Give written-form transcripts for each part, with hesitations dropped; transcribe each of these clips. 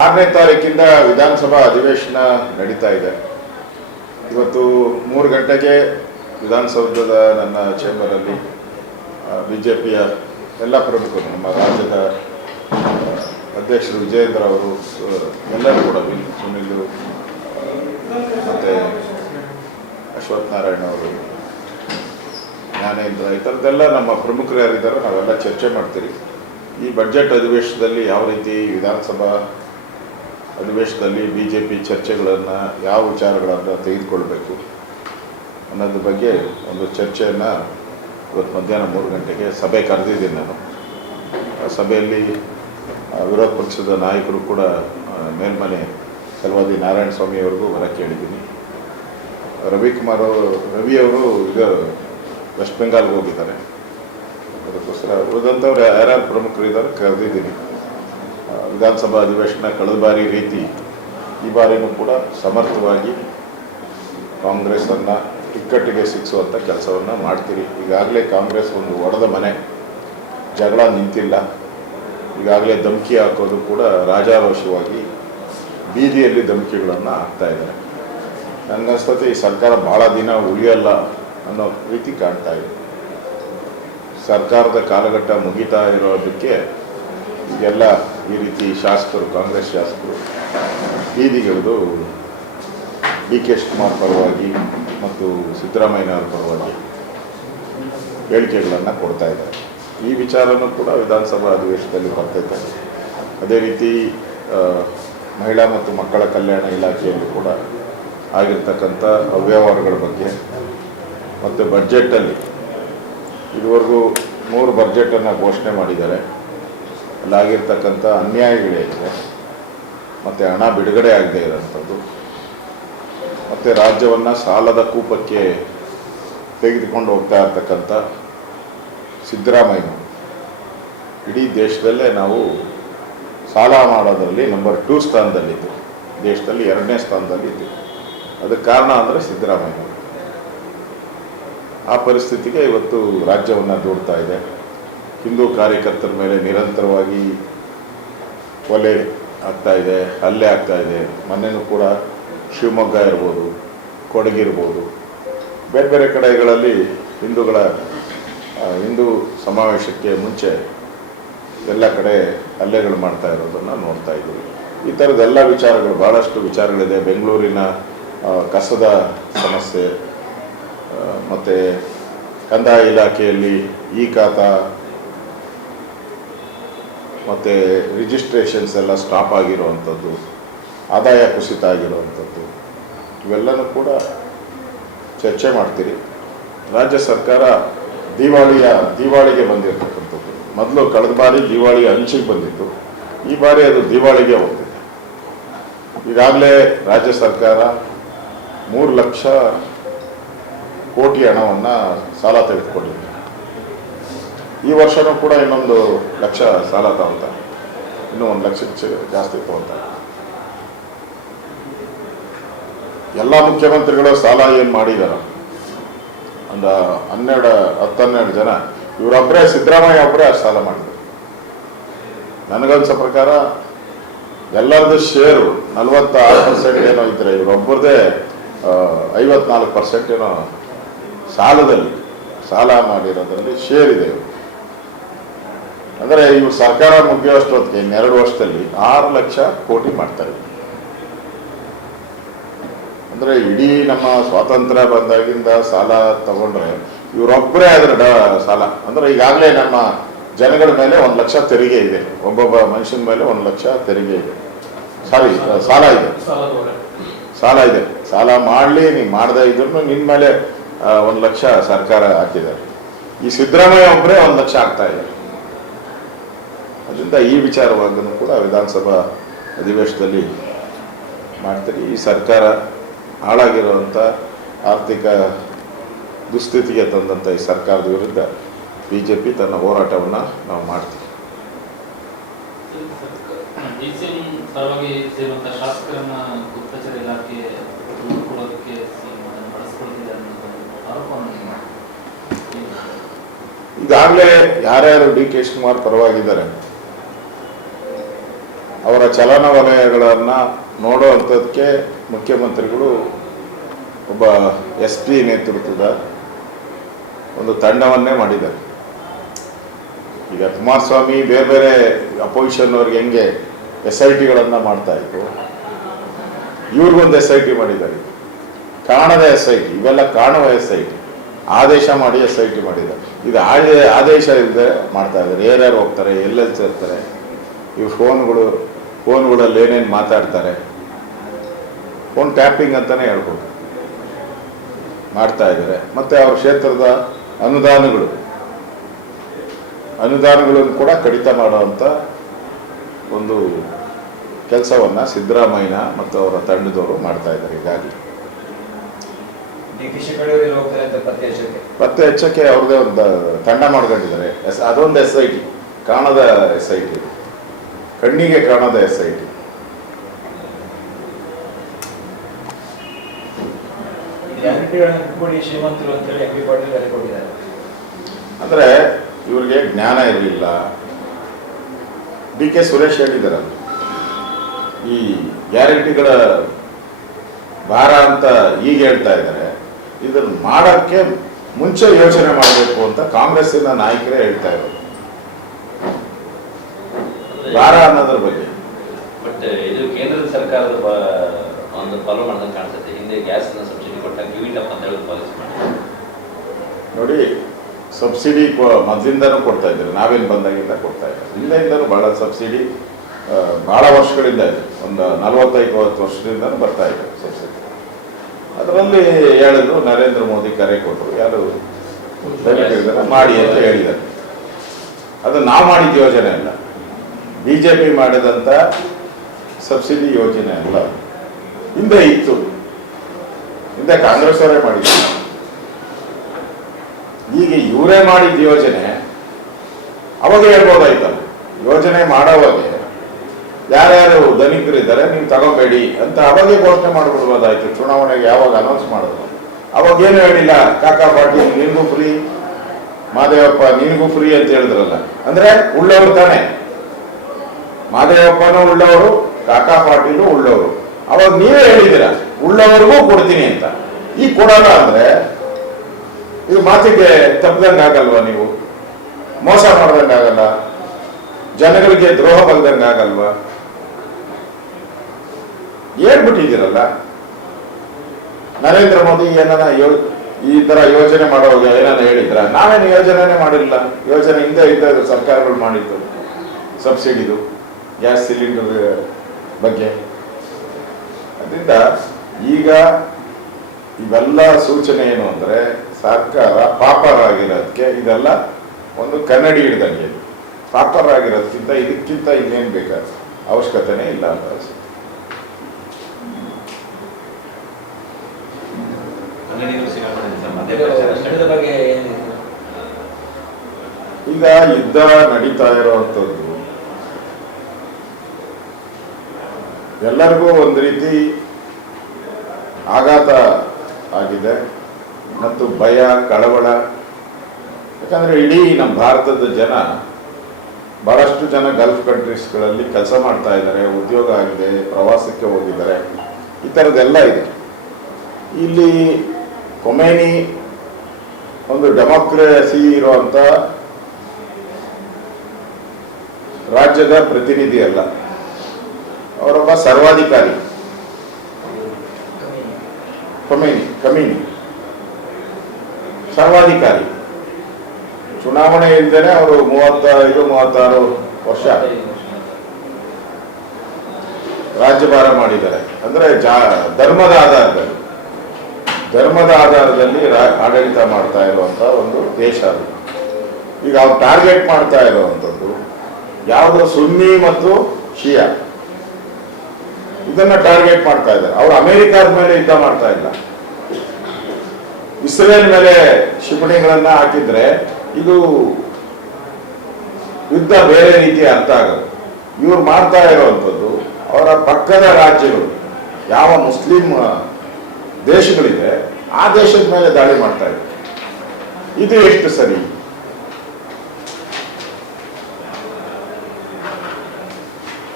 6ನೇ ತಾರೀಕಿಂದ ವಿಧಾನಸಭಾ ಅಧಿವೇಶನ ನಡೀತಾ ಇದೆ. ಇವತ್ತು 3 ಗಂಟೆಗೆ ವಿಧಾನಸೌಧದ ನನ್ನ ಚೇಂಬರಲ್ಲಿ ಬಿಜೆಪಿಯ ಎಲ್ಲ ಪ್ರಮುಖರು, ನಮ್ಮ ರಾಜ್ಯದ ಅಧ್ಯಕ್ಷರು ವಿಜಯೇಂದ್ರ ಅವರು, ಎಲ್ಲರೂ ಕೂಡ ಸುನಿಲ್ ಮತ್ತು ಅಶ್ವಥ್ ನಾರಾಯಣ ಅವರು, ಜ್ಞಾನೇಂದ್ರ, ಈ ಥರದ್ದೆಲ್ಲ ನಮ್ಮ ಪ್ರಮುಖರು ಯಾರಿದ್ದಾರೋ ನಾವೆಲ್ಲ ಚರ್ಚೆ ಮಾಡ್ತೀರಿ. ಈ ಬಜೆಟ್ ಅಧಿವೇಶನದಲ್ಲಿ ಯಾವ ರೀತಿ ವಿಧಾನಸಭಾ ಅಧಿವೇಶನದಲ್ಲಿ BJP ಚರ್ಚೆಗಳನ್ನು, ಯಾವ ವಿಚಾರಗಳನ್ನು ತೆಗೆದುಕೊಳ್ಬೇಕು ಅನ್ನೋದ್ರ ಬಗ್ಗೆ ಒಂದು ಚರ್ಚೆಯನ್ನು ಇವತ್ತು ಮಧ್ಯಾಹ್ನ 3 ಗಂಟೆಗೆ ಸಭೆ ಕರೆದಿದ್ದೀನಿ ನಾನು. ಆ ಸಭೆಯಲ್ಲಿ ವಿರೋಧ ಪಕ್ಷದ ನಾಯಕರು ಕೂಡ ಮೇಲ್ಮನೆ ಸಲವಾದಿ ನಾರಾಯಣ ಸ್ವಾಮಿ ಅವ್ರಿಗೂ ಬರೋಕ್ಕೆ ಹೇಳಿದ್ದೀನಿ. ರವಿಯವರು ಈಗ ವೆಸ್ಟ್ ಬೆಂಗಾಲ್ಗೆ ಹೋಗಿದ್ದಾರೆ. ಅದಕ್ಕೋಸ್ಕರ ಉಳಿದಂಥವ್ರು ಯಾರ್ಯಾರು ಪ್ರಮುಖರು ಇದ್ದಾರೆ ಕರೆದಿದ್ದೀನಿ. ವಿಧಾನಸಭಾ ಅಧಿವೇಶನ ಕಳೆದ ಬಾರಿ ರೀತಿ ಈ ಬಾರಿನೂ ಕೂಡ ಸಮರ್ಥವಾಗಿ ಕಾಂಗ್ರೆಸ್ಸನ್ನು ಇಕ್ಕಟ್ಟಿಗೆ ಸಿಕ್ಕಿಸುವಂಥ ಕೆಲಸವನ್ನು ಮಾಡ್ತೀರಿ. ಈಗಾಗಲೇ ಕಾಂಗ್ರೆಸ್ ಒಂದು ಒಡೆದ ಮನೆ, ಜಗಳ ನಿಂತಿಲ್ಲ. ಈಗಾಗಲೇ ಧಮಕಿ ಹಾಕೋದು ಕೂಡ ರಾಜಾರೋಷವಾಗಿ ಬೀದಿಯಲ್ಲಿ ಧಮಕಿಗಳನ್ನು ಹಾಕ್ತಾ ಇದ್ದಾರೆ. ನನಗನ್ನಿಸ್ತದೆ ಈ ಸರ್ಕಾರ ಭಾಳ ದಿನ ಉಳಿಯಲ್ಲ ಅನ್ನೋ ರೀತಿ ಕಾಣ್ತಾ ಇದೆ. ಸರ್ಕಾರದ ಕಾಲಘಟ್ಟ ಮುಗಿತಾ ಇರೋದಕ್ಕೆ ಈಗೆಲ್ಲ ಈ ರೀತಿ ಶಾಸಕರು, ಕಾಂಗ್ರೆಸ್ ಶಾಸಕರು ಬೀದಿಗಿಳಿದು DK ಶಿವಕುಮಾರ್ ಪರವಾಗಿ ಮತ್ತು ಸಿದ್ದರಾಮಯ್ಯನವರ ಪರವಾಗಿ ಹೇಳಿಕೆಗಳನ್ನು ಕೊಡ್ತಾ ಇದ್ದಾರೆ. ಈ ವಿಚಾರನೂ ಕೂಡ ವಿಧಾನಸಭಾ ಅಧಿವೇಶನದಲ್ಲಿ ಬರ್ತೈತೆ. ಅದೇ ರೀತಿ ಮಹಿಳಾ ಮತ್ತು ಮಕ್ಕಳ ಕಲ್ಯಾಣ ಇಲಾಖೆಯಲ್ಲಿ ಕೂಡ ಆಗಿರ್ತಕ್ಕಂಥ ಅವ್ಯವಹಾರಗಳ ಬಗ್ಗೆ ಮತ್ತು ಬಡ್ಜೆಟಲ್ಲಿ ಇದುವರೆಗೂ 3 ಬಡ್ಜೆಟನ್ನು ಘೋಷಣೆ ಮಾಡಿದ್ದಾರೆ. ಅಲ್ಲಾಗಿರ್ತಕ್ಕಂಥ ಅನ್ಯಾಯಗಳೇನಿದೆ ಮತ್ತು ಹಣ ಬಿಡುಗಡೆ ಆಗದೇ ಇರೋಂಥದ್ದು ಮತ್ತು ರಾಜ್ಯವನ್ನು ಸಾಲದ ಕೂಪಕ್ಕೆ ತೆಗೆದುಕೊಂಡು ಹೋಗ್ತಾ ಇರ್ತಕ್ಕಂಥ ಸಿದ್ದರಾಮಯ್ಯ, ಇಡೀ ದೇಶದಲ್ಲೇ ನಾವು ಸಾಲ ಮಾಡೋದರಲ್ಲಿ ನಂಬರ್ 2 ಸ್ಥಾನದಲ್ಲಿದ್ದು, ದೇಶದಲ್ಲಿ 2ನೇ ಸ್ಥಾನದಲ್ಲಿದ್ದು. ಅದಕ್ಕೆ ಕಾರಣ ಅಂದರೆ ಸಿದ್ದರಾಮಯ್ಯ. ಆ ಪರಿಸ್ಥಿತಿಗೆ ಇವತ್ತು ರಾಜ್ಯವನ್ನು ದೂಡ್ತಾ ಇದೆ. ಹಿಂದೂ ಕಾರ್ಯಕರ್ತರ ಮೇಲೆ ನಿರಂತರವಾಗಿ ಕೊಲೆ ಆಗ್ತಾಯಿದೆ, ಹಲ್ಲೆ ಆಗ್ತಾಯಿದೆ. ಮೊನ್ನೆನೂ ಕೂಡ ಶಿವಮೊಗ್ಗ ಇರ್ಬೋದು, ಕೊಡಗಿರ್ಬೋದು, ಬೇರೆ ಬೇರೆ ಕಡೆಗಳಲ್ಲಿ ಹಿಂದೂ ಸಮಾವೇಶಕ್ಕೆ ಮುಂಚೆ ಎಲ್ಲ ಕಡೆ ಹಲ್ಲೆಗಳು ಮಾಡ್ತಾ ಇರೋದನ್ನು ನೋಡ್ತಾ ಇದ್ದೀವಿ. ಈ ಥರದ್ದೆಲ್ಲ ವಿಚಾರಗಳು, ಭಾಳಷ್ಟು ವಿಚಾರಗಳಿದೆ. ಬೆಂಗಳೂರಿನ ಕಸದ ಸಮಸ್ಯೆ ಮತ್ತು ಕಂದಾಯ ಇಲಾಖೆಯಲ್ಲಿ ಖಾತಾ ಮತ್ತು ರಿಜಿಸ್ಟ್ರೇಷನ್ಸ್ ಎಲ್ಲ ಸ್ಟಾಪ್ ಆಗಿರುವಂಥದ್ದು, ಆದಾಯ ಕುಸಿತ ಆಗಿರುವಂಥದ್ದು, ಇವೆಲ್ಲನೂ ಕೂಡ ಚರ್ಚೆ ಮಾಡ್ತೀರಿ. ರಾಜ್ಯ ಸರ್ಕಾರ ದಿವಾಳಿಗೆ ಬಂದಿರತಕ್ಕಂಥದ್ದು. ಮೊದಲು ಕಳೆದ ಬಾರಿ ದಿವಾಳಿ ಅಂಚಿಗೆ ಬಂದಿತ್ತು, ಈ ಬಾರಿ ಅದು ದಿವಾಳಿಗೆ ಹೋಗ್ತಿದೆ. ಈಗಾಗಲೇ ರಾಜ್ಯ ಸರ್ಕಾರ 3 ಲಕ್ಷ ಕೋಟಿ ಹಣವನ್ನು ಸಾಲ ತೆಗೆದುಕೊಂಡಿದೆ. ಈ ವರ್ಷನೂ ಕೂಡ ಇನ್ನೊಂದು ಲಕ್ಷ ಸಾಲ ತಗೊಳ್ತಾರೆ, ಇನ್ನೂ 1 ಲಕ್ಷಕ್ಕೆ ಜಾಸ್ತಿ ತಗೊಳ್ತಾರೆ. ಎಲ್ಲ ಮುಖ್ಯಮಂತ್ರಿಗಳು ಸಾಲ ಏನು ಮಾಡಿದಾರ, ಒಂದು 10-12 ಜನ, ಇವರೊಬ್ಬರೇ, ಸಿದ್ದರಾಮಯ್ಯ ಒಬ್ಬರೇ ಅಷ್ಟು ಸಾಲ ಮಾಡಿದ್ರು. ನನಗನ್ಸೋ ಪ್ರಕಾರ ಎಲ್ಲರದ್ದು ಶೇರು 46% ಏನೋ ಇದ್ರೆ, ಇವರೊಬ್ಬರದೇ 54% ಏನೋ ಸಾಲದಲ್ಲಿ, ಸಾಲ ಮಾಡಿರೋದ್ರಲ್ಲಿ ಶೇರ್ ಇದೆ. ಅಂದರೆ ಇವು ಸರ್ಕಾರ ಮುಗಿಯೋಷ್ಟೊತ್ತಿಗೆ 2 ವರ್ಷದಲ್ಲಿ 6 ಲಕ್ಷ ಕೋಟಿ ಮಾಡ್ತಾರೆ. ಅಂದರೆ ಇಡೀ ನಮ್ಮ ಸ್ವಾತಂತ್ರ್ಯ ಬಂದಾಗಿಂದ ಸಾಲ ತಗೊಂಡ್ರೆ ಇವರೊಬ್ಬರೇ ಅದರ ಸಾಲ. ಅಂದರೆ ಈಗಾಗಲೇ ನಮ್ಮ ಜನಗಳ ಮೇಲೆ 1 ಲಕ್ಷ ತೆರಿಗೆ ಇದೆ, ಒಬ್ಬೊಬ್ಬ ಮನುಷ್ಯನ ಮೇಲೆ 1 ಲಕ್ಷ ತೆರಿಗೆ ಇದೆ, ಸಾಲ ಇದೆ. ಸಾಲ ಮಾಡಲಿ, ನೀವು ಮಾಡದೇ ಇದ್ರು ನಿನ್ನ ಮೇಲೆ 1 ಲಕ್ಷ ಸರ್ಕಾರ ಹಾಕಿದ್ದಾರೆ. ಈ ಸಿದ್ದರಾಮಯ್ಯ ಒಬ್ಬರೇ 1 ಲಕ್ಷ ಆಗ್ತಾ ಇದೆ. ಅದರಿಂದ ಈ ವಿಚಾರವಾಗೂ ಕೂಡ ವಿಧಾನಸಭಾ ಅಧಿವೇಶನದಲ್ಲಿ ಮಾಡ್ತೀರಿ. ಈ ಸರ್ಕಾರ ಹಾಳಾಗಿರುವಂಥ, ಆರ್ಥಿಕ ದುಸ್ಥಿತಿಗೆ ತಂದಂಥ ಈ ಸರ್ಕಾರದ ವಿರುದ್ಧ BJP ತನ್ನ ಹೋರಾಟವನ್ನು ನಾವು ಮಾಡ್ತೀವಿ. ಈಗಾಗಲೇ ಯಾರ್ಯಾರು DK ಶಿವಕುಮಾರ್ ಪರವಾಗಿದ್ದಾರೆ ಅವರ ಚಲನವಲಯಗಳನ್ನು ನೋಡುವಂಥದ್ದಕ್ಕೆ ಮುಖ್ಯಮಂತ್ರಿಗಳು ಒಬ್ಬ SP ನೇತೃತ್ವದ ಒಂದು ತಂಡವನ್ನೇ ಮಾಡಿದ್ದಾರೆ. ಈಗ ಕುಮಾರಸ್ವಾಮಿ ಬೇರೆ ಬೇರೆ ಅಪೋಸಿಷನ್ ಅವ್ರಿಗೆ ಹೆಂಗೆ SITಗಳನ್ನು ಮಾಡ್ತಾ ಇದ್ರು, ಇವ್ರಿಗೊಂದು SIT ಮಾಡಿದ್ದಾರೆ. ಕಾಣದ SIT, ಇವೆಲ್ಲ ಕಾಣುವ SIT, ಆದೇಶ ಮಾಡಿ SIT ಮಾಡಿದ್ದಾರೆ. ಇದು ಆದೇಶ ಇಲ್ಲದೆ ಮಾಡ್ತಾ ಇದ್ದಾರೆ. ಯಾರ್ಯಾರು ಹೋಗ್ತಾರೆ, ಎಲ್ಲೆಲ್ಲಿ ಸೇರ್ತಾರೆ, ಇವು ಫೋನ್ಗಳಲ್ಲಿ ಏನೇನು ಮಾತಾಡ್ತಾರೆ, ಫೋನ್ ಟ್ಯಾಪಿಂಗ್ ಅಂತಲೇ ಹೇಳ್ಬೋದು ಮಾಡ್ತಾ ಇದ್ದಾರೆ. ಮತ್ತು ಅವ್ರ ಕ್ಷೇತ್ರದ ಅನುದಾನಗಳನ್ನು ಕೂಡ ಕಡಿತ ಮಾಡುವಂಥ ಒಂದು ಕೆಲಸವನ್ನು ಸಿದ್ದರಾಮಯ್ಯ ಮತ್ತು ಅವರ ತಂಡದವರು ಮಾಡ್ತಾ ಇದ್ದಾರೆ. ಹೀಗಾಗಿ ಪತ್ತೆ ಹಚ್ಚಕ್ಕೆ ಅವ್ರದ್ದೇ ಒಂದು ತಂಡ ಮಾಡ್ಕೊಂಡಿದ್ದಾರೆ. ಅದೊಂದು SIT, ಕಾಣದ SIT, ಕಣ್ಣಿಗೆ ಕಾಣದ SIT. ಅಂದ್ರೆ ಇವ್ರಿಗೆ ಜ್ಞಾನ ಇರಲಿಲ್ಲ. DK ಸುರೇಶ್ ಹೇಳಿದ್ದಾರೆ, ಈ ಗ್ಯಾರಂಟಿಗಳ ಭಾರ ಅಂತ ಈಗ ಹೇಳ್ತಾ ಇದ್ದಾರೆ. ಇದನ್ನು ಮಾಡೋಕ್ಕೆ ಮುಂಚೆ ಯೋಚನೆ ಮಾಡಬೇಕು ಅಂತ ಕಾಂಗ್ರೆಸ್ಸಿನ ನಾಯಕರೇ ಹೇಳ್ತಾ ಇರೋದು ಭಾರ ಅನ್ನೋದ್ರ ಬಗ್ಗೆ. ಬಟ್ ಇದು ಕೇಂದ್ರದ ಸರ್ಕಾರದ ಒಂದು ಫಾಲೋ ಮಾಡ್ದಂಗೆ ಕಾಣಿಸುತ್ತೆ. ಹಿಂದೆ ಗ್ಯಾಸ್ ಸಬ್ಸಿಡಿ ಕೊಟ್ಟಾಗ ಗಿವಿಟಪ್ ಅಂತ ಹೇಳಿ ಪಾಲಿಸಿ ಮಾಡಿ ನೋಡಿ. ಸಬ್ಸಿಡಿ ಮೊದಲಿಂದನೂ ಕೊಡ್ತಾ ಇದ್ದಾರೆ, ನಾವೇನು ಬಂದಾಗಿಂದ ಕೊಡ್ತಾ ಇದ್ದಾರೆ. ಇಲ್ಲಿಂದನೂ ಭಾಳ ಸಬ್ಸಿಡಿ ಭಾಳ ವರ್ಷಗಳಿಂದ ಇದೆ, ಒಂದು 45-50 ವರ್ಷದಿಂದನೂ ಬರ್ತಾ ಇದೆ ಸಬ್ಸಿಡಿ. ಅದರಲ್ಲಿ ಹೇಳಿದ್ರು, ನರೇಂದ್ರ ಮೋದಿ ಕರೆ ಕೊಟ್ಟರು, ಯಾರು ಮಾಡಿ ಅಂತ ಹೇಳಿದ್ದಾರೆ. ಅದು ನಾವು ಮಾಡಿದ ಯೋಜನೆ ಅಲ್ಲ, BJP ಮಾಡಿದಂಥ ಸಬ್ಸಿಡಿ ಯೋಜನೆ ಅಲ್ಲ. ಹಿಂದೆ ಇತ್ತು, ಹಿಂದೆ ಕಾಂಗ್ರೆಸ್ ಅವರೇ ಮಾಡಿದ್ರು. ಈಗ ಇವರೇ ಮಾಡಿದ ಯೋಜನೆ ಅವಾಗ ಹೇಳ್ಬೋದಾಯ್ತಲ್ಲ. ಯೋಜನೆ ಮಾಡೋವಾಗೆ ಯಾರ್ಯಾರು ಧನಿಕರಿದ್ದಾರೆ ನೀವು ತಗೋಬೇಡಿ ಅಂತ ಅವಾಗೇ ಘೋಷಣೆ ಮಾಡ್ಬಿಡ್ಬೋದಾಯ್ತು. ಚುನಾವಣೆಗೆ ಯಾವಾಗ ಅನೌನ್ಸ್ ಮಾಡಿದ್ರು ಅವಾಗೇನು ಹೇಳಿಲ್ಲ, ಕಾಕಾ ಪಾಟೀಲ್ ನಿನಗೂ ಫ್ರೀ, ಮಾದೇವಪ್ಪ ನಿನಗೂ ಫ್ರೀ ಅಂತ ಹೇಳಿದ್ರಲ್ಲ. ಅಂದ್ರೆ ಉಳ್ಳವರು ತಾನೆ, ಮಾದೇವಪ್ಪನೂ ಉಳ್ಳವರು, ಕಾಕಾ ಪಾಟೀಲು ಉಳ್ಳವರು. ಅವಾಗ ನೀವೇ ಹೇಳಿದ್ದೀರ ಉಳ್ಳವರಿಗೂ ಕೊಡ್ತೀನಿ ಅಂತ. ಈಗ ಕೊಡಲ್ಲ ಅಂದ್ರೆ ಇದು ಮಾತಿಗೆ ತಪ್ಪದಂಗೆ ಆಗಲ್ವಾ? ನೀವು ಮೋಸ ಮಾಡ್ದಂಗೆ ಆಗಲ್ಲ, ಜನಗಳಿಗೆ ದ್ರೋಹ ಬಗ್ದಂಗೆ ಆಗಲ್ವಾ? ಹೇಳ್ಬಿಟ್ಟಿದ್ದೀರಲ್ಲ. ನರೇಂದ್ರ ಮೋದಿ ಏನಾನ ಈ ತರ ಯೋಜನೆ ಮಾಡೋವಾಗ ಏನಾನ ಹೇಳಿದ್ರ? ನಾವೇನು ಯೋಜನೆನೇ ಮಾಡಿಲ್ಲ. ಯೋಜನೆ ಹಿಂದೆ ಇದ್ದ ಸರ್ಕಾರಗಳು ಮಾಡಿತ್ತು ಸಬ್ಸಿಡಿದು, ಗ್ಯಾಸ್ ಸಿಲಿಂಡರ್ ಬಗ್ಗೆ. ಅದರಿಂದ ಈಗ ಇವೆಲ್ಲ ಸೂಚನೆ ಏನು ಅಂದರೆ, ಸರ್ಕಾರ ಪಾಪರ್ ಆಗಿರೋದಕ್ಕೆ ಇದೆಲ್ಲ ಒಂದು ಕನ್ನಡಿ ಹಿಡ್ದಂಗೆ. ಪಾಪರ್ ಆಗಿರೋದಕ್ಕಿಂತ ಇದಕ್ಕಿಂತ ಇನ್ನೇನು ಬೇಕಾದ ಅವಶ್ಯಕತೆನೇ ಇಲ್ಲ ಅಂತ ಅನಿಸುತ್ತೆ. ಈಗ ಯುದ್ಧ ನಡೀತಾ ಇರುವಂಥದ್ದು ಎಲ್ಲರಿಗೂ ಒಂದು ರೀತಿ ಆಘಾತ ಆಗಿದೆ ಮತ್ತು ಭಯ, ಕಳವಳ. ಯಾಕಂದರೆ ಇಡೀ ನಮ್ಮ ಭಾರತದ ಜನ, ಬಹಳಷ್ಟು ಜನ ಗಲ್ಫ್ ಕಂಟ್ರೀಸ್ಗಳಲ್ಲಿ ಕೆಲಸ ಮಾಡ್ತಾ ಇದ್ದಾರೆ, ಉದ್ಯೋಗ ಆಗಿದೆ, ಪ್ರವಾಸಕ್ಕೆ ಹೋಗಿದ್ದಾರೆ, ಈ ಥರದ್ದೆಲ್ಲ ಇದೆ. ಇಲ್ಲಿ ಖೊಮೇನಿ ಒಂದು ಡೆಮೋಕ್ರಸಿ ಇರುವಂಥ ರಾಜ್ಯದ ಪ್ರತಿನಿಧಿ ಅಲ್ಲ, ಅವರೊಬ್ಬ ಸರ್ವಾಧಿಕಾರಿ. ಖಮೀನಿ ಸರ್ವಾಧಿಕಾರಿ. ಚುನಾವಣೆ ಇಲ್ಲದೇನೆ ಅವರು 35-36 ವರ್ಷ ರಾಜ್ಯಭಾರ ಮಾಡಿದ್ದಾರೆ. ಅಂದ್ರೆ ಧರ್ಮದ ಆಧಾರದಲ್ಲಿ ಆಡಳಿತ ಮಾಡ್ತಾ ಇರುವಂತ ಒಂದು ದೇಶ ಅದು. ಈಗ ಅವ್ರು ಟಾರ್ಗೆಟ್ ಮಾಡ್ತಾ ಇರುವಂಥದ್ದು ಯಾವುದು? ಸುನ್ನಿ ಮತ್ತು ಶಿಯಾ, ಇದನ್ನ ಟಾರ್ಗೆಟ್ ಮಾಡ್ತಾ ಇದ್ದಾರೆ. ಅವರು ಅಮೆರಿಕಾದ ಮೇಲೆ ಯುದ್ಧ ಮಾಡ್ತಾ ಇಲ್ಲ, ಇಸ್ರೇಲ್ ಮೇಲೆ ಕ್ಷಿಪಣಿಗಳನ್ನ ಹಾಕಿದ್ರೆ ಇದು ಯುದ್ಧ ಬೇರೆ ರೀತಿ ಅರ್ಥ ಆಗೋದು. ಇವ್ರು ಮಾಡ್ತಾ ಇರುವಂಥದ್ದು ಅವರ ಪಕ್ಕದ ರಾಜ್ಯಗಳು ಯಾವ ಮುಸ್ಲಿಂ ದೇಶಗಳಿದೆ ಆ ದೇಶದ ಮೇಲೆ ದಾಳಿ ಮಾಡ್ತಾ ಇದ್ದಾರೆ. ಇದು ಎಷ್ಟು ಸರಿ?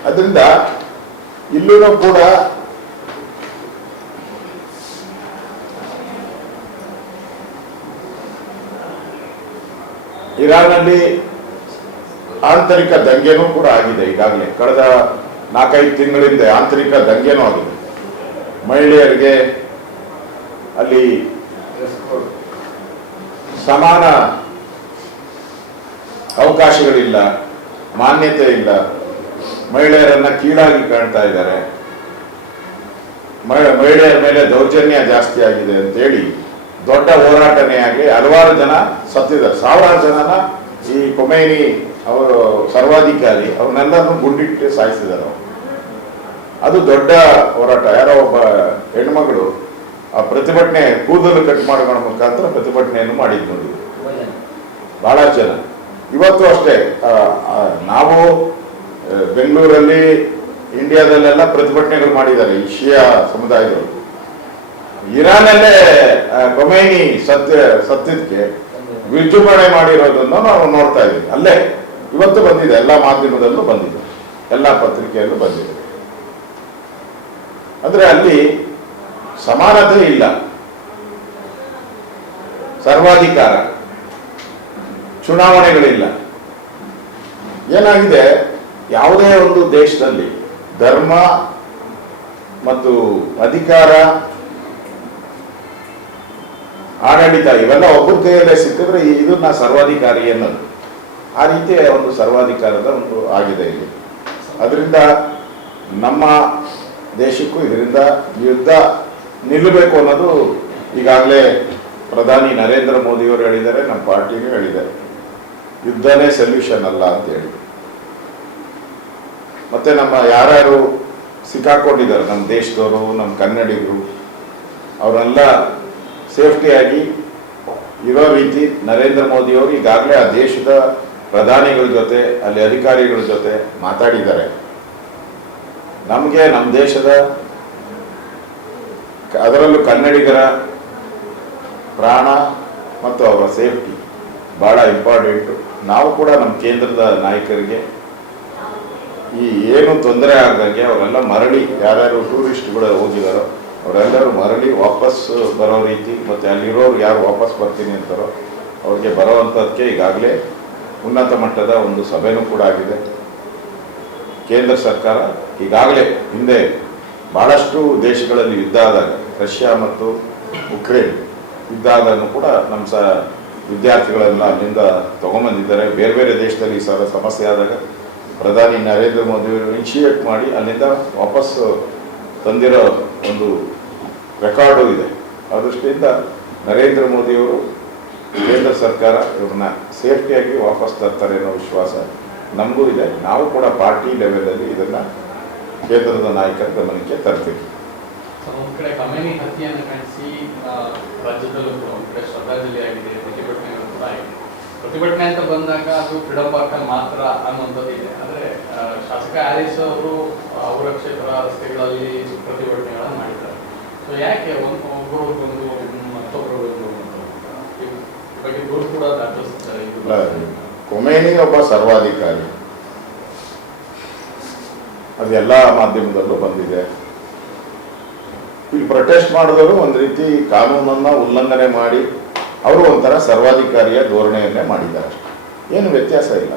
ಅದರಿಂದ ಇಲ್ಲೂ ಕೂಡ ಇರಾನ್ನಲ್ಲಿ ಆಂತರಿಕ ದಂಗೆನೂ ಕೂಡ ಆಗಿದೆ. ಈಗಾಗಲೇ ಕಳೆದ 4-5 ತಿಂಗಳಿಂದ ಆಂತರಿಕ ದಂಗೆನೂ ಆಗಿದೆ. ಮಹಿಳೆಯರಿಗೆ ಅಲ್ಲಿ ಸಮಾನ ಅವಕಾಶಗಳಿಲ್ಲ, ಮಾನ್ಯತೆ ಇಲ್ಲ, ಮಹಿಳೆಯರನ್ನ ಕೀಳಾಗಿ ಕಾಣ್ತಾ ಇದ್ದಾರೆ, ಮಹಿಳೆಯರ ಮೇಲೆ ದೌರ್ಜನ್ಯ ಜಾಸ್ತಿ ಆಗಿದೆ ಅಂತೇಳಿ ದೊಡ್ಡ ಹೋರಾಟನೇ ಆಗಲಿ ಹಲವಾರು ಜನ ಸತ್ತಿದ್ದಾರೆ. ಸಾವಿರಾರು ಜನನ ಈ ಖೊಮೈನಿ ಅವರು ಸರ್ವಾಧಿಕಾರಿ ಅವ್ರನ್ನೆಲ್ಲರನ್ನು ಗುಂಡಿಟ್ಟು ಸಾಯಿಸಿದ್ದಾರೆ. ಅದು ದೊಡ್ಡ ಹೋರಾಟ. ಯಾರೋ ಒಬ್ಬ ಹೆಣ್ಮಗಳು ಆ ಪ್ರತಿಭಟನೆ ಕೂದಲು ಕಟ್ ಮಾಡೋಣ ಮುಖಾಂತರ ಪ್ರತಿಭಟನೆಯನ್ನು ಮಾಡಿದ್ ನೋಡಿ ಬಹಳ ಜನ. ಇವತ್ತು ಅಷ್ಟೇ ನಾವು ಬೆಂಗಳೂರಲ್ಲಿ ಇಂಡಿಯಾದಲ್ಲೆಲ್ಲ ಪ್ರತಿಭಟನೆಗಳು ಮಾಡಿದ್ದಾರೆ ಈ ಶಿಯಾ ಸಮುದಾಯದವರು. ಇರಾನಲ್ಲೇ ಖೊಮೈನಿ ಸತ್ತಿದ್ದಕ್ಕೆ ವಿಜೃಂಭಣೆ ಮಾಡಿರೋದನ್ನು ನಾವು ನೋಡ್ತಾ ಇದ್ದೀವಿ. ಅಲ್ಲೇ ಇವತ್ತು ಬಂದಿದೆ, ಎಲ್ಲ ಮಾಧ್ಯಮದಲ್ಲೂ ಬಂದಿದೆ, ಎಲ್ಲ ಪತ್ರಿಕೆಯಲ್ಲೂ ಬಂದಿದೆ. ಅಂದ್ರೆ ಅಲ್ಲಿ ಸಮಾನತೆ ಇಲ್ಲ, ಸರ್ವಾಧಿಕಾರ, ಚುನಾವಣೆಗಳಿಲ್ಲ. ಏನಾಗಿದೆ, ಯಾವುದೇ ಒಂದು ದೇಶದಲ್ಲಿ ಧರ್ಮ ಮತ್ತು ಅಧಿಕಾರ, ಆಡಳಿತ ಇವೆಲ್ಲ ಒಬ್ಬರ ಕೈಯಲ್ಲೇ ಸಿಕ್ಕಿದ್ರೆ ಇದನ್ನ ಸರ್ವಾಧಿಕಾರಿ ಅನ್ನೋದು. ಆ ರೀತಿಯ ಒಂದು ಸರ್ವಾಧಿಕಾರದ ಒಂದು ಆಗಿದೆ ಇಲ್ಲಿ. ಅದರಿಂದ ನಮ್ಮ ದೇಶಕ್ಕೂ ಇದರಿಂದ ಯುದ್ಧ ನಿಲ್ಲಬೇಕು ಅನ್ನೋದು ಈಗಾಗಲೇ ಪ್ರಧಾನಿ ನರೇಂದ್ರ ಮೋದಿಯವರು ಹೇಳಿದ್ದಾರೆ, ನಮ್ಮ ಪಾರ್ಟಿನೂ ಹೇಳಿದ್ದಾರೆ, ಯುದ್ಧನೇ ಸೊಲ್ಯೂಷನ್ ಅಲ್ಲ ಅಂತ ಹೇಳಿ. ಮತ್ತೆ ನಮ್ಮ ಯಾರ್ಯಾರು ಸಿಕ್ಕಾಕೊಂಡಿದ್ದಾರೆ, ನಮ್ಮ ದೇಶದವರು, ನಮ್ಮ ಕನ್ನಡಿಗರು, ಅವರೆಲ್ಲ ಸೇಫ್ಟಿಯಾಗಿ ಇರೋ ರೀತಿ ನರೇಂದ್ರ ಮೋದಿಯವರು ಈಗಾಗಲೇ ಆ ದೇಶದ ಪ್ರಧಾನಿಗಳ ಜೊತೆ, ಅಲ್ಲಿ ಅಧಿಕಾರಿಗಳ ಜೊತೆ ಮಾತಾಡಿದ್ದಾರೆ. ನಮಗೆ ನಮ್ಮ ದೇಶದ, ಅದರಲ್ಲೂ ಕನ್ನಡಿಗರ ಪ್ರಾಣ ಮತ್ತು ಅವರ ಸೇಫ್ಟಿ ಬಹಳ ಇಂಪಾರ್ಟೆಂಟು. ನಾವು ಕೂಡ ನಮ್ಮ ಕೇಂದ್ರದ ನಾಯಕರಿಗೆ ಈ ಏನು ತೊಂದರೆ ಆಗದಂಗೆ ಅವರೆಲ್ಲ ಮರಳಿ, ಯಾರ್ಯಾರು ಟೂರಿಸ್ಟ್ಗಳು ಹೋಗಿದಾರೋ ಅವರೆಲ್ಲರೂ ಮರಳಿ ವಾಪಸ್ ಬರೋ ರೀತಿ, ಮತ್ತು ಅಲ್ಲಿರೋರು ಯಾರು ವಾಪಸ್ ಬರ್ತೀನಿ ಅಂತಾರೋ ಅವ್ರಿಗೆ ಬರೋವಂಥದ್ದಕ್ಕೆ ಈಗಾಗಲೇ ಉನ್ನತ ಮಟ್ಟದ ಒಂದು ಸಭೆನೂ ಕೂಡ ಆಗಿದೆ. ಕೇಂದ್ರ ಸರ್ಕಾರ ಈಗಾಗಲೇ ಹಿಂದೆ ಬಹಳಷ್ಟು ದೇಶಗಳಲ್ಲಿ ಯುದ್ಧ ಆದಾಗ, ರಷ್ಯಾ ಮತ್ತು ಉಕ್ರೇನ್ ಯುದ್ಧ ಆದಾಗೂ ಕೂಡ ನಮ್ಮ ವಿದ್ಯಾರ್ಥಿಗಳೆಲ್ಲ ಅಲ್ಲಿಂದ ತಗೊಂಬಂದಿದ್ದಾರೆ. ಬೇರೆ ಬೇರೆ ದೇಶದಲ್ಲಿ ಈ ಸಲ ಸಮಸ್ಯೆ ಆದಾಗ ಪ್ರಧಾನಿ ನರೇಂದ್ರ ಮೋದಿಯವರು ಇನಿಷಿಯೇಟ್ ಮಾಡಿ ಅಲ್ಲಿಂದ ವಾಪಸ್ ತಂದಿರೋ ಒಂದು ರೆಕಾರ್ಡು ಇದೆ. ಆ ದೃಷ್ಟಿಯಿಂದ ನರೇಂದ್ರ ಮೋದಿಯವರು, ಕೇಂದ್ರ ಸರ್ಕಾರ ಇವ್ರನ್ನ ಸೇಫ್ಟಿಯಾಗಿ ವಾಪಸ್ ತರ್ತಾರೆ ಅನ್ನೋ ವಿಶ್ವಾಸ ನಮಗೂ ಇದೆ. ನಾವು ಕೂಡ ಪಾರ್ಟಿ ಲೆವೆಲಲ್ಲಿ ಇದನ್ನು ಕೇಂದ್ರದ ನಾಯಕರ ಗಮನಕ್ಕೆ ತರ್ತೀವಿ. ಒಂದು ಕಡೆ ಖಮೇನಿ ಹತ್ಯೆಯನ್ನು ಖಂಡಿಸಿ ರಾಜ್ಯದಲ್ಲೂ ಕೂಡ ಒಂದು ಕಡೆ ಶ್ರದ್ಧಾಂಜಲಿ ಆಗಿದೆ, ಪ್ರತಿಭಟನೆಗಳು ಕೂಡ ಆಗಿದೆ. ಪ್ರತಿಭಟನೆ ಅಂತ ಬಂದಾಗ ಅದು ಫ್ರೀಡಂ ಪಾರ್ಕ್ ಅಲ್ಲಿ ಮಾತ್ರ ಅನ್ನುವಂಥದ್ದು ಇದೆ. ಆದರೆ ಶಾಸಕ ಹ್ಯಾರಿಸ್ ಅವರು ಅವರ ಕ್ಷೇತ್ರ ರಸ್ತೆಗಳಲ್ಲಿ ಪ್ರತಿಭಟನೆಗಳನ್ನು ಮಾಡಿದ್ದಾರೆ. ಸೊ ಯಾಕೆ ಒಬ್ಬರು ಬಂದು ಮತ್ತೊಬ್ಬರು ಬಗ್ಗೆ ದೂರು ಕೂಡ ದಾಖಲಿಸ್ತಾರೆ. ಖೊಮೈನಿ ಒಬ್ಬ ಸರ್ವಾಧಿಕಾರಿ, ಅದೆಲ್ಲ ಮಾಧ್ಯಮದಲ್ಲೂ ಬಂದಿದೆ. ಇಲ್ಲಿ ಪ್ರೊಟೆಸ್ಟ್ ಮಾಡಿದವರು ಒಂದು ರೀತಿ ಕಾನೂನನ್ನ ಉಲ್ಲಂಘನೆ ಮಾಡಿ ಅವರು ಒಂಥರ ಸರ್ವಾಧಿಕಾರಿಯ ಧೋರಣೆಯನ್ನೇ ಮಾಡಿದ್ದಾರೆ ಅಷ್ಟೆ. ಏನು ವ್ಯತ್ಯಾಸ ಇಲ್ಲ.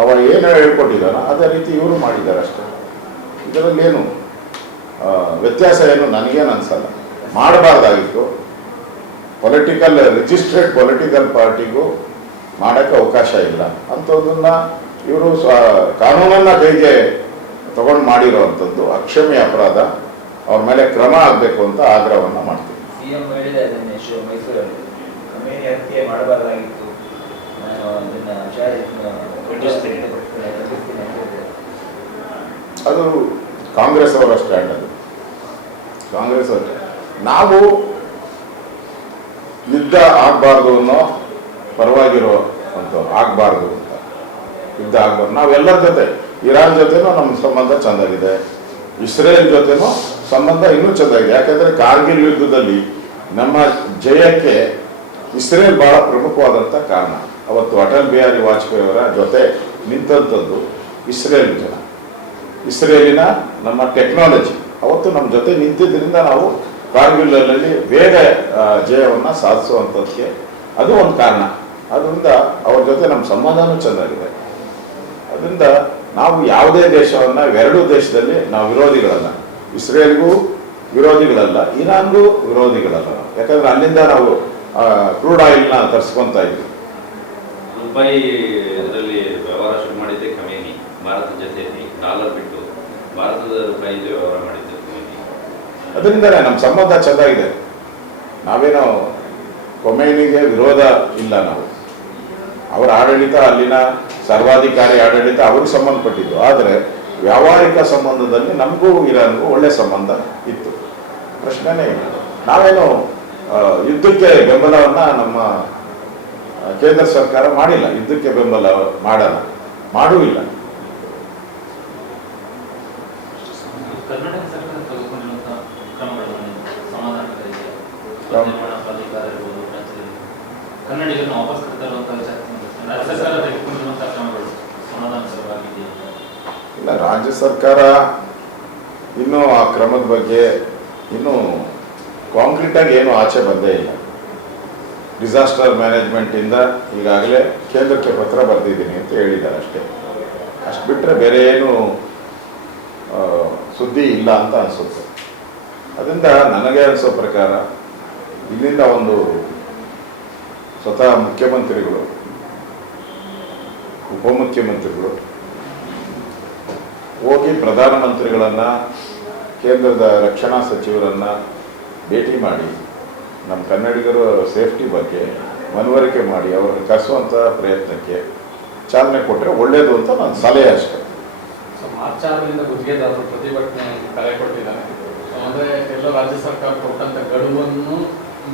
ಅವ ಏನು ಹೇಳ್ಕೊಟ್ಟಿದ್ದಾನೋ ಅದೇ ರೀತಿ ಇವರು ಮಾಡಿದ್ದಾರೆ ಅಷ್ಟೆ. ಇದರಲ್ಲಿ ಏನು ವ್ಯತ್ಯಾಸ ಏನು ನನಗೇನು ಅನ್ಸಲ್ಲ. ಮಾಡಬಾರ್ದಾಗಿತ್ತು. ರಿಜಿಸ್ಟ್ರೇಡ್ ಪೊಲಿಟಿಕಲ್ ಪಾರ್ಟಿಗೂ ಮಾಡೋಕ್ಕೆ ಅವಕಾಶ ಇಲ್ಲ ಅಂಥದ್ದನ್ನ ಇವರು ಕಾನೂನನ್ನ ಕೈಗೆ ತಗೊಂಡು ಮಾಡಿರೋವಂಥದ್ದು ಅಕ್ಷಮ್ಯ ಅಪರಾಧ. ಅವ್ರ ಮೇಲೆ ಕ್ರಮ ಆಗಬೇಕು ಅಂತ ಆಗ್ರಹವನ್ನು ಮಾಡ್ತೀವಿ. ಸಿಎಂ ಹೇಳಿದೆ ಮೈಸೂರಲ್ಲಿ ಖಮೇನಿ ಹತ್ಯೆ ಮಾಡಬಾರ್ದಾಗಿತ್ತು, ಅದು ಕಾಂಗ್ರೆಸ್ ಅವರ ಸ್ಟ್ಯಾಂಡ್. ಅದು ಕಾಂಗ್ರೆಸ್ ಅವರ. ನಾವು ಯುದ್ಧ ಆಗಬಾರ್ದು ಅನ್ನೋ ಪರವಾಗಿರೋ ಅಂತ, ಆಗಬಾರ್ದು ಅಂತ, ಯುದ್ಧ ಆಗಬಾರ್ದು. ನಾವೆಲ್ಲರ ಜೊತೆ, ಇರಾನ್ ಜೊತೆನೂ ನಮ್ಮ ಸಂಬಂಧ ಚೆಂದಾಗಿದೆ, ಇಸ್ರೇಲ್ ಜೊತೆನೂ ಸಂಬಂಧ ಇನ್ನೂ ಚೆಂದಾಗಿದೆ. ಯಾಕಂದರೆ ಕಾರ್ಗಿಲ್ ಯುದ್ಧದಲ್ಲಿ ನಮ್ಮ ಜಯಕ್ಕೆ ಇಸ್ರೇಲ್ ಬಹಳ ಪ್ರಮುಖವಾದಂಥ ಕಾರಣ. ಅವತ್ತು ಅಟಲ್ ಬಿಹಾರಿ ವಾಜಪೇಯಿ ಅವರ ಜೊತೆ ನಿಂತಂಥದ್ದು ಇಸ್ರೇಲ್ ಜನ. ಇಸ್ರೇಲಿನ ನಮ್ಮ ಟೆಕ್ನಾಲಜಿ ಅವತ್ತು ನಮ್ಮ ಜೊತೆ ನಿಂತಿದ್ದರಿಂದ ನಾವು ಕಾರ್ಗಿಲಲ್ಲಿ ಬೇಗ ಜಯವನ್ನು ಸಾಧಿಸುವಂಥದ್ದಕ್ಕೆ ಅದು ಒಂದು ಕಾರಣ. ಅದರಿಂದ ಅವ್ರ ಜೊತೆ ನಮ್ಮ ಸಂಬಂಧನೂ ಚೆನ್ನಾಗಿದೆ. ಅದರಿಂದ ನಾವು ಯಾವುದೇ ದೇಶವನ್ನು ಎರಡೂ ದೇಶದಲ್ಲಿ ನಾವು ವಿರೋಧಿಗಳಲ್ಲ. ಇಸ್ರೇಲ್ಗೂ ವಿರೋಧಿಗಳಲ್ಲ, ಇರಾನ್ಗೂ ವಿರೋಧಿಗಳಲ್ಲ. ಯಾಕಂದ್ರೆ ಅಲ್ಲಿಂದ ನಾವು ಕ್ರೂಡ್ ಆಯಿಲ್ನ ತರಿಸ್ಕೊತಾ ಇದ್ವಿ. ರೂಪಾಯಿ ಇದರಲ್ಲಿ ವ್ಯವಹಾರ ಶುರು ಮಾಡಿದ್ದೆ ಖಮೇನಿ ಭಾರತದ ಜೊತೆಯಲ್ಲಿ, ಡಾಲರ್ ಬಿಟ್ಟು ಭಾರತದ ರೂಪಾಯಿ ವ್ಯವಹಾರ ಮಾಡಿದ್ದೆ ಖಮೇನಿ. ಅದರಿಂದಲೇ ನಮ್ಮ ಸಂಬಂಧ ಚೆನ್ನಾಗಿದೆ. ನಾವೇನೋ ಖೊಮೇನಿಗೆ ವಿರೋಧ ಇಲ್ಲ. ನಾವು ಅವರ ಆಡಳಿತ, ಅಲ್ಲಿನ ಸರ್ವಾಧಿಕಾರಿ ಆಡಳಿತ ಅವ್ರಿಗೆ ಸಂಬಂಧಪಟ್ಟಿದ್ದು. ಆದರೆ ವ್ಯಾವಹಾರಿಕ ಸಂಬಂಧದಲ್ಲಿ ನಮಗೂ ಇರಾನ್ಗೂ ಒಳ್ಳೆ ಸಂಬಂಧ ಇತ್ತು, ಪ್ರಶ್ನೆನೇ ಇಲ್ಲ. ನಾವೇನು ಯುದ್ಧಕ್ಕೆ ಬೆಂಬಲವನ್ನು ನಮ್ಮ ಕೇಂದ್ರ ಸರ್ಕಾರ ಮಾಡಿಲ್ಲ, ಯುದ್ಧಕ್ಕೆ ಬೆಂಬಲ ಮಾಡೂ ಇಲ್ಲ. ಕರ್ನಾಟಕ ಸರ್ಕಾರ ತೆಗೆದುಕೊಂಡಿರುವಂತಹ ಕ್ರಮಗಳನ್ನು ಸಮಾಧಾನದ ರೀತಿಯ ನಿರ್ಮಾಣ ಪ್ರಾಧಿಕಾರ ಇರ್ಬೋದು, ರಾಜ್ಯದಲ್ಲಿ ಕನ್ನಡಿಗರನ್ನು ವಾಪಸ್ ಕರೆತರುವಂತಹ ರಾಜ್ಯ ಸರ್ಕಾರ ತೆಗೆದುಕೊಂಡಿರುವಂತಹ ಕ್ರಮಗಳು ಸಮಾಧಾನಕರವಾಗಿದೆಯಾ? ಇಲ್ಲ, ರಾಜ್ಯ ಸರ್ಕಾರ ಇನ್ನೂ ಆ ಕ್ರಮದ ಬಗ್ಗೆ ಇನ್ನೂ ಕಾಂಕ್ರೀಟಾಗಿ ಏನು ಆಚೆ ಬಂದೇ ಇಲ್ಲ. ಡಿಸಾಸ್ಟರ್ ಮ್ಯಾನೇಜ್ಮೆಂಟಿಂದ ಈಗಾಗಲೇ ಕೇಂದ್ರಕ್ಕೆ ಪತ್ರ ಬರೆದಿದ್ದೀನಿ ಅಂತ ಹೇಳಿದ್ದಾರೆ ಅಷ್ಟೇ. ಅಷ್ಟು ಬಿಟ್ಟರೆ ಬೇರೆ ಏನು ಸುದ್ದಿ ಇಲ್ಲ ಅಂತ ಅನಿಸುತ್ತೆ. ಅದರಿಂದ ನನಗೆ ಅನಿಸೋ ಪ್ರಕಾರ ಇಲ್ಲಿಂದ ಒಂದು ಸ್ವತಃ ಮುಖ್ಯಮಂತ್ರಿಗಳು, ಉಪಮುಖ್ಯಮಂತ್ರಿಗಳು ಹೋಗಿ ಪ್ರಧಾನಮಂತ್ರಿಗಳನ್ನು, ಕೇಂದ್ರದ ರಕ್ಷಣಾ ಸಚಿವರನ್ನು ಭೇಟಿ ಮಾಡಿ ನಮ್ಮ ಕನ್ನಡಿಗರ ಸೇಫ್ಟಿ ಬಗ್ಗೆ ಮನವರಿಕೆ ಮಾಡಿ ಅವರನ್ನು ಕರೆಸುವಂಥ ಪ್ರಯತ್ನಕ್ಕೆ ಚಾಲನೆ ಕೊಟ್ಟರೆ ಒಳ್ಳೆಯದು ಅಂತ ನನ್ನ ಸಲಹೆ ಅಷ್ಟೇ. ಸೊ ಮಾರ್ಚ್ 6ರಿಂದ ಗುತ್ತಿಗೆದಾರರು ಪ್ರತಿಭಟನೆ ಕರೆ ಕೊಟ್ಟಿದ್ದಾರೆ. ಅಂದರೆ ಎಲ್ಲ ರಾಜ್ಯ ಸರ್ಕಾರ ಕೊಟ್ಟಂಥ ಗಡುವನ್ನು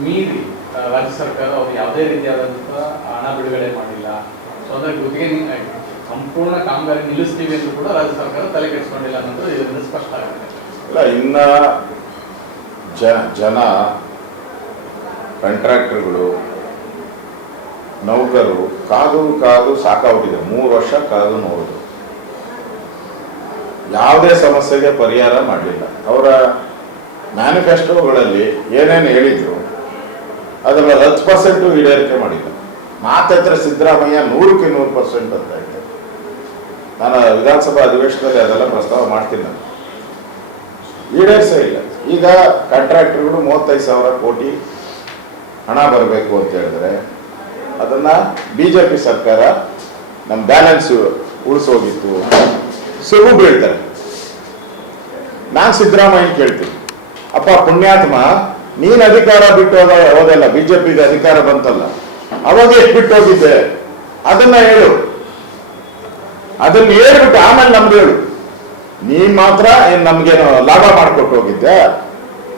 ಮೀರಿ ರಾಜ್ಯ ಸರ್ಕಾರ ಅವರು ಯಾವುದೇ ರೀತಿಯಾದಂಥ ಹಣ ಬಿಡುಗಡೆ ಮಾಡಿಲ್ಲ. ಸೊ ಅಂದರೆ ಗುತ್ತಿಗೆ ಸಂಪೂರ್ಣ ಕಾಮಗಾರಿ ನಿಲ್ಲಿಸ್ತೀವಿ ಅಂತ ಕೂಡ ರಾಜ್ಯ ಸರ್ಕಾರ ತಲೆ ಕೆಡಿಸ್ಕೊಂಡಿಲ್ಲ ಅನ್ನೋದು ಇದರಿಂದ ಸ್ಪಷ್ಟ ಆಗುತ್ತೆ. ಇಲ್ಲ, ಇನ್ನು ಜನ ಕಾಂಟ್ರಾಕ್ಟರ್ಗಳು, ನೌಕರರು ಕಾದು ಸಾಕಾಗ್ಬಿಟ್ಟಿದೆ. 3 ವರ್ಷ ಕಾದು ನೋಡಿದ್ರು, ಯಾವುದೇ ಸಮಸ್ಯೆಗೆ ಪರಿಹಾರ ಮಾಡಲಿಲ್ಲ. ಅವರ ಮ್ಯಾನಿಫೆಸ್ಟೋಗಳಲ್ಲಿ ಏನೇನು ಹೇಳಿದ್ರು ಅದರ 10% ಈಡೇರಿಕೆ ಮಾಡಿಲ್ಲ. ಮಾತ್ರ ಸಿದ್ದರಾಮಯ್ಯ 100ಕ್ಕೆ 100% ಅಂತ ಇದೆ. ನಾನು ವಿಧಾನಸಭಾ ಅಧಿವೇಶನದಲ್ಲಿ ಅದೆಲ್ಲ ಪ್ರಸ್ತಾವ ಮಾಡ್ತೀನಿ. ನಾನು ಈಡೇರಿಸೇ ಇಲ್ಲ. ಈಗ ಕಾಂಟ್ರಾಕ್ಟರ್ಗಳು 35,000 ಕೋಟಿ ಹಣ ಬರಬೇಕು ಅಂತ ಹೇಳಿದ್ರೆ ಅದನ್ನು BJP ಸರ್ಕಾರ ನಮ್ಮ ಬ್ಯಾಲೆನ್ಸ್ ಉಳಿಸೋಗಿತ್ತು ಸುಗು ಬೀಳ್ತಾರೆ. ನಾನು ಸಿದ್ದರಾಮಯ್ಯ ಕೇಳ್ತೀನಿ, ಅಪ್ಪ ಪುಣ್ಯಾತ್ಮ, ನೀನು ಅಧಿಕಾರ ಬಿಟ್ಟು ಹೋದಲ್ಲ, BJPಗೆ ಅಧಿಕಾರ ಬಂತಲ್ಲ, ಅವಾಗ ಎಷ್ಟು ಬಿಟ್ಟು ಹೋಗಿದ್ದೆ ಅದನ್ನ ಹೇಳು. ಅದನ್ನ ಹೇಳ್ಬಿಟ್ಟು ಆಮೇಲೆ ನಮ್ಗೆ ಹೇಳು. ನೀನ್ ಮಾತ್ರ ಏನ್ ನಮ್ಗೇನು ಲಾಭ ಮಾಡಿಕೊಟ್ಟು ಹೋಗಿದ್ದೆ?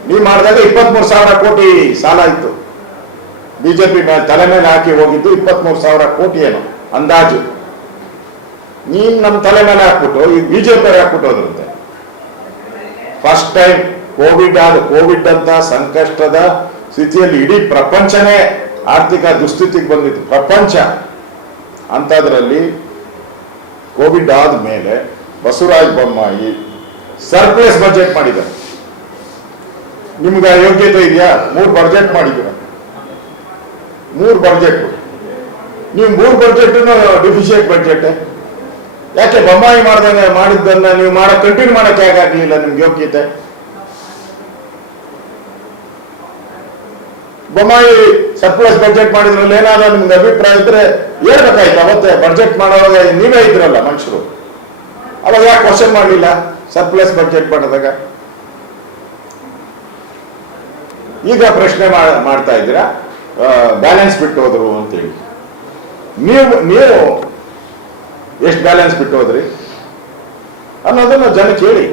ನೀ ಮಾಡಿದಾಗ 23,000 ಕೋಟಿ ಸಾಲ ಇತ್ತು. BJP ತಲೆ ಮೇಲೆ ಹಾಕಿ ಹೋಗಿದ್ದು 23,000 ಕೋಟಿ ಏನು ಅಂದಾಜು. ನೀನ್ ನಮ್ಮ ತಲೆ ಮೇಲೆ ಹಾಕ್ಬಿಟ್ಟು ಈ BJP ಹಾಕ್ಬಿಟ್ಟು ಹೋದ್ರಂತೆ. ಫಸ್ಟ್ ಟೈಮ್ ಕೋವಿಡ್ ಅಂತ ಸಂಕಷ್ಟದ ಸ್ಥಿತಿಯಲ್ಲಿ ಇಡೀ ಪ್ರಪಂಚನೇ ಆರ್ಥಿಕ ದುಸ್ಥಿತಿಗೆ ಬಂದಿತ್ತು, ಪ್ರಪಂಚ. ಅಂಥದ್ರಲ್ಲಿ ಕೋವಿಡ್ ಆದ್ಮೇಲೆ ಬಸವರಾಜ ಬೊಮ್ಮಾಯಿ ಸರ್ಪ್ಲಸ್ ಬಜೆಟ್ ಮಾಡಿದ್ದಾರೆ. ನಿಮ್ಗೆ ಯೋಗ್ಯತೆ ಇದೆಯಾ? 3 ಬಜೆಟ್ ಮಾಡಿದ್ದೀರ, 3 ಬಜೆಟ್. ನೀವು 3 ಬಜೆಟ್ ಡಿಫಿಷಿಯೇಟ್ ಬಜೆಟ್. ಯಾಕೆ ಬೊಮ್ಮಾಯಿ ಮಾಡಿದ್ದನ್ನ ನೀವು ಕಂಟಿನ್ಯೂ ಮಾಡಕ್ಕೆ ಯಾಕಾಗ್ಲಿಲ್ಲ? ನಿಮ್ಗೆ ಯೋಗ್ಯತೆ. ಬೊಮ್ಮಾಯಿ ಸರ್ಪ್ಲಸ್ ಬಜೆಟ್ ಮಾಡಿದ್ರಲ್ಲಿ ಏನಾದ್ರು ನಿಮ್ಗೆ ಅಭಿಪ್ರಾಯ ಇದ್ರೆ ಹೇಳ್ಬೇಕಾಯ್ತು. ಅವತ್ತೆ ಬಜೆಟ್ ಮಾಡುವಾಗ ನೀವೇ ಇದ್ರಲ್ಲ ಮನುಷ್ಯರು, ಅವಾಗ ಯಾಕೆ ಕ್ವಶನ್ ಮಾಡಲಿಲ್ಲ ಸರ್ಪ್ಲಸ್ ಬಜೆಟ್ ಮಾಡಿದಾಗ? ಈಗ ಪ್ರಶ್ನೆ ಮಾಡ್ತಾ ಇದ್ದೀರಾ ಬ್ಯಾಲೆನ್ಸ್ ಬಿಟ್ಟು ಹೋದ್ರು ಅಂತೇಳಿ. ನೀವು ಎಷ್ಟು ಬ್ಯಾಲೆನ್ಸ್ ಬಿಟ್ಟು ಹೋದ್ರಿ ಅನ್ನೋದನ್ನ ಜನಕ್ಕೆ ಹೇಳಿ.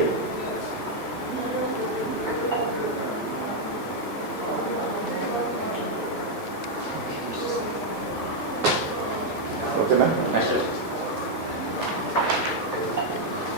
ಓಕೆನಾ?